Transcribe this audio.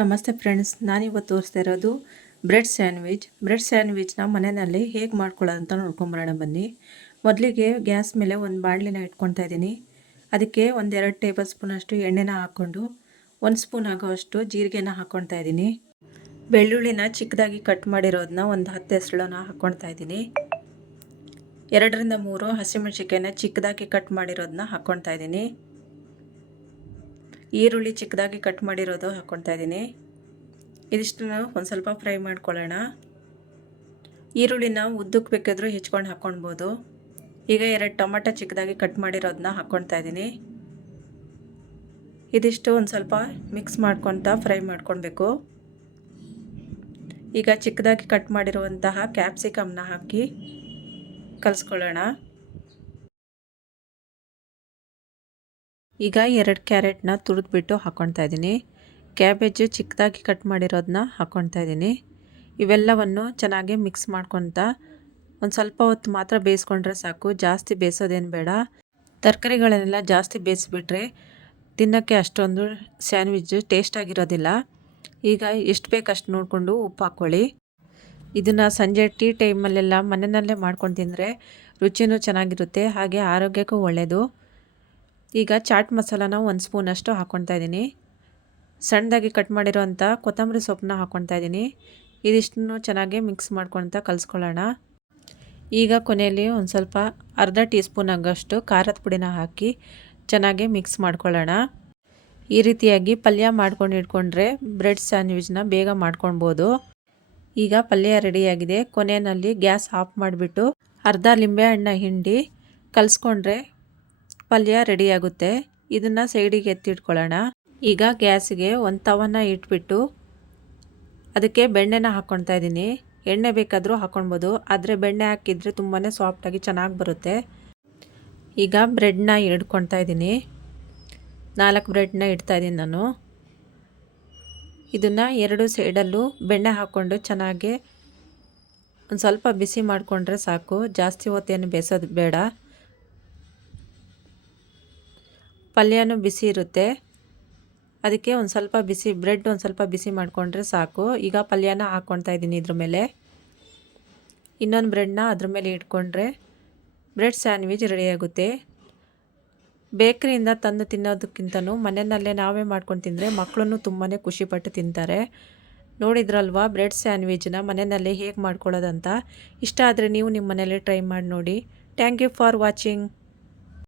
ನಮಸ್ತೆ ಫ್ರೆಂಡ್ಸ್, ನಾನಿವತ್ತು ತೋರಿಸ್ತಾ ಇರೋದು ಬ್ರೆಡ್ ಸ್ಯಾಂಡ್ವಿಚ್. ಬ್ರೆಡ್ ಸ್ಯಾಂಡ್ವಿಚ್ನ ಮನೆಯಲ್ಲಿ ಹೇಗೆ ಮಾಡ್ಕೊಳ್ಳೋದು ಅಂತ ನೋಡ್ಕೊಂಬರೋಣ ಬನ್ನಿ. ಮೊದಲಿಗೆ ಗ್ಯಾಸ್ ಮೇಲೆ ಒಂದು ಬಾಣಲಿನ ಇಟ್ಕೊಳ್ತಾ ಇದ್ದೀನಿ. ಅದಕ್ಕೆ ಒಂದೆರಡು ಟೇಬಲ್ ಸ್ಪೂನಷ್ಟು ಎಣ್ಣೆನ ಹಾಕ್ಕೊಂಡು ಒಂದು ಸ್ಪೂನ್ ಆಗೋವಷ್ಟು ಜೀರಿಗೆನ ಹಾಕ್ಕೊಳ್ತಾ ಇದ್ದೀನಿ. ಬೆಳ್ಳುಳ್ಳಿನ ಚಿಕ್ಕದಾಗಿ ಕಟ್ ಮಾಡಿರೋದನ್ನ ಒಂದು ಹತ್ತು ಹೆಸಳನ್ನ ಹಾಕ್ಕೊಳ್ತಾ ಇದ್ದೀನಿ. ಎರಡರಿಂದ ಮೂರು ಹಸಿಮೆಣಸಿಕಾಯಿನ ಚಿಕ್ಕದಾಗಿ ಕಟ್ ಮಾಡಿರೋದನ್ನ ಹಾಕ್ಕೊಳ್ತಾ ಇದ್ದೀನಿ. ಈರುಳ್ಳಿ ಚಿಕ್ಕದಾಗಿ ಕಟ್ ಮಾಡಿರೋದು ಹಾಕ್ಕೊಳ್ತಾ ಇದ್ದೀನಿ. ಇದಿಷ್ಟನ್ನು ಒಂದು ಸ್ವಲ್ಪ ಫ್ರೈ ಮಾಡ್ಕೊಳ್ಳೋಣ. ಈರುಳ್ಳಿನ ಉದ್ದಕ್ಕೆ ಬೇಕಾದರೂ ಹೆಚ್ಕೊಂಡು ಹಾಕ್ಕೊಳ್ಬೋದು ಈಗ ಎರಡು ಟೊಮೆಟೊ ಚಿಕ್ಕದಾಗಿ ಕಟ್ ಮಾಡಿರೋದನ್ನ ಹಾಕ್ಕೊಳ್ತಾ ಇದ್ದೀನಿ. ಇದಿಷ್ಟು ಒಂದು ಸ್ವಲ್ಪ ಮಿಕ್ಸ್ ಮಾಡ್ಕೊತ ಫ್ರೈ ಮಾಡ್ಕೊಳ್ಬೇಕು. ಈಗ ಚಿಕ್ಕದಾಗಿ ಕಟ್ ಮಾಡಿರುವಂತಹ ಕ್ಯಾಪ್ಸಿಕಮ್ನ ಹಾಕಿ ಕಲಿಸ್ಕೊಳ್ಳೋಣ. ಈಗ ಎರಡು ಕ್ಯಾರೆಟ್ನ ತುರಿದ್ಬಿಟ್ಟು ಹಾಕ್ಕೊಳ್ತಾ ಇದ್ದೀನಿ. ಕ್ಯಾಬೇಜು ಚಿಕ್ಕದಾಗಿ ಕಟ್ ಮಾಡಿರೋದನ್ನ ಹಾಕ್ಕೊಳ್ತಾ ಇದ್ದೀನಿ. ಇವೆಲ್ಲವನ್ನು ಚೆನ್ನಾಗಿ ಮಿಕ್ಸ್ ಮಾಡ್ಕೊತ ಒಂದು ಸ್ವಲ್ಪ ಹೊತ್ತು ಮಾತ್ರ ಬೇಯಿಸ್ಕೊಂಡ್ರೆ ಸಾಕು. ಜಾಸ್ತಿ ಬೇಯಿಸೋದೇನು ಬೇಡ. ತರಕಾರಿಗಳನ್ನೆಲ್ಲ ಜಾಸ್ತಿ ಬೇಯಿಸ್ಬಿಟ್ರೆ ತಿನ್ನೋಕ್ಕೆ ಅಷ್ಟೊಂದು ಸ್ಯಾಂಡ್ವಿಚ್ಚು ಟೇಸ್ಟಾಗಿರೋದಿಲ್ಲ ಈಗ ಎಷ್ಟು ಬೇಕಷ್ಟು ನೋಡಿಕೊಂಡು ಉಪ್ಪು ಹಾಕ್ಕೊಳ್ಳಿ. ಇದನ್ನು ಸಂಜೆ ಟೀ ಟೈಮಲ್ಲೆಲ್ಲ ಮನೆಯಲ್ಲೇ ಮಾಡ್ಕೊಂಡು ತಿಂದರೆ ರುಚಿನೂ ಚೆನ್ನಾಗಿರುತ್ತೆ, ಹಾಗೆ ಆರೋಗ್ಯಕ್ಕೂ ಒಳ್ಳೆಯದು ಈಗ ಚಾಟ್ ಮಸಾಲಾನ ಒಂದು ಸ್ಪೂನಷ್ಟು ಹಾಕ್ಕೊಳ್ತಾ ಇದ್ದೀನಿ. ಸಣ್ಣದಾಗಿ ಕಟ್ ಮಾಡಿರೋವಂಥ ಕೊತ್ತಂಬರಿ ಸೊಪ್ಪನ್ನ ಹಾಕ್ಕೊಳ್ತಾ ಇದ್ದೀನಿ. ಇದಿಷ್ಟನ್ನು ಚೆನ್ನಾಗಿ ಮಿಕ್ಸ್ ಮಾಡ್ಕೊಳ್ತಾ ಕಲಿಸ್ಕೊಳ್ಳೋಣ. ಈಗ ಕೊನೆಯಲ್ಲಿ ಒಂದು ಸ್ವಲ್ಪ ಅರ್ಧ ಟೀ ಸ್ಪೂನ್ ಆಗಷ್ಟು ಖಾರದ ಪುಡಿನ ಹಾಕಿ ಚೆನ್ನಾಗಿ ಮಿಕ್ಸ್ ಮಾಡ್ಕೊಳ್ಳೋಣ. ಈ ರೀತಿಯಾಗಿ ಪಲ್ಯ ಮಾಡ್ಕೊಂಡು ಇಟ್ಕೊಂಡ್ರೆ ಬ್ರೆಡ್ ಸ್ಯಾಂಡ್ವಿಚ್ನ ಬೇಗ ಮಾಡ್ಕೊಳ್ಬೋದು. ಈಗ ಪಲ್ಯ ರೆಡಿಯಾಗಿದೆ. ಕೊನೆಯಲ್ಲಿ ಗ್ಯಾಸ್ ಆಫ್ ಮಾಡಿಬಿಟ್ಟು ಅರ್ಧ ಲಿಂಬೆಹಣ್ಣ ಹಿಂಡಿ ಕಲಿಸ್ಕೊಂಡ್ರೆ ಪಲ್ಯ ರೆಡಿಯಾಗುತ್ತೆ. ಇದನ್ನು ಸೈಡಿಗೆ ಎತ್ತಿಟ್ಕೊಳ್ಳೋಣ. ಈಗ ಗ್ಯಾಸಿಗೆ ಒಂದು ತವನ ಇಟ್ಬಿಟ್ಟು ಅದಕ್ಕೆ ಬೆಣ್ಣೆನ ಹಾಕ್ಕೊಳ್ತಾ ಇದ್ದೀನಿ. ಎಣ್ಣೆ ಬೇಕಾದರೂ ಹಾಕ್ಕೊಳ್ಬೋದು ಆದರೆ ಬೆಣ್ಣೆ ಹಾಕಿದರೆ ತುಂಬಾ ಸಾಫ್ಟಾಗಿ ಚೆನ್ನಾಗಿ ಬರುತ್ತೆ. ಈಗ ಬ್ರೆಡ್ನ ಇಡ್ಕೊಳ್ತಾ ಇದ್ದೀನಿ. ನಾಲ್ಕು ಬ್ರೆಡ್ನ ಇಡ್ತಾಯಿದ್ದೀನಿ ನಾನು. ಇದನ್ನು ಎರಡು ಸೈಡಲ್ಲೂ ಬೆಣ್ಣೆ ಹಾಕ್ಕೊಂಡು ಚೆನ್ನಾಗಿ ಒಂದು ಸ್ವಲ್ಪ ಬಿಸಿ ಮಾಡಿಕೊಂಡ್ರೆ ಸಾಕು. ಜಾಸ್ತಿ ಹೊತ್ತೇನು ಬೇಯಿಸೋದು ಬೇಡ. ಪಲ್ಯನೂ ಬಿಸಿ ಇರುತ್ತೆ. ಅದಕ್ಕೆ ಒಂದು ಸ್ವಲ್ಪ ಬಿಸಿ, ಬ್ರೆಡ್ ಒಂದು ಸ್ವಲ್ಪ ಬಿಸಿ ಮಾಡಿಕೊಂಡ್ರೆ ಸಾಕು. ಈಗ ಪಲ್ಯನ ಹಾಕ್ಕೊಳ್ತಾ ಇದ್ದೀನಿ ಇದ್ರ ಮೇಲೆ. ಇನ್ನೊಂದು ಬ್ರೆಡ್ನ ಅದ್ರ ಮೇಲೆ ಇಟ್ಕೊಂಡ್ರೆ ಬ್ರೆಡ್ ಸ್ಯಾಂಡ್ವಿಚ್ ರೆಡಿಯಾಗುತ್ತೆ ಬೇಕ್ರಿಯಿಂದ ತಂದು ತಿನ್ನೋದಕ್ಕಿಂತನೂ ಮನೆಯಲ್ಲೇ ನಾವೇ ಮಾಡ್ಕೊಂಡು ತಿಂದರೆ ಮಕ್ಕಳನ್ನು ತುಂಬಾ ಖುಷಿಪಟ್ಟು ತಿಂತಾರೆ. ನೋಡಿದ್ರಲ್ವಾ, ಬ್ರೆಡ್ ಸ್ಯಾಂಡ್ವಿಚ್ನ ಮನೆಯಲ್ಲೇ ಹೇಗೆ ಮಾಡ್ಕೊಳ್ಳೋದಂತ? ಇಷ್ಟ ಆದರೆ ನೀವು ನಿಮ್ಮ ಮನೇಲಿ ಟ್ರೈ ಮಾಡಿ ನೋಡಿ. Thank you for watching.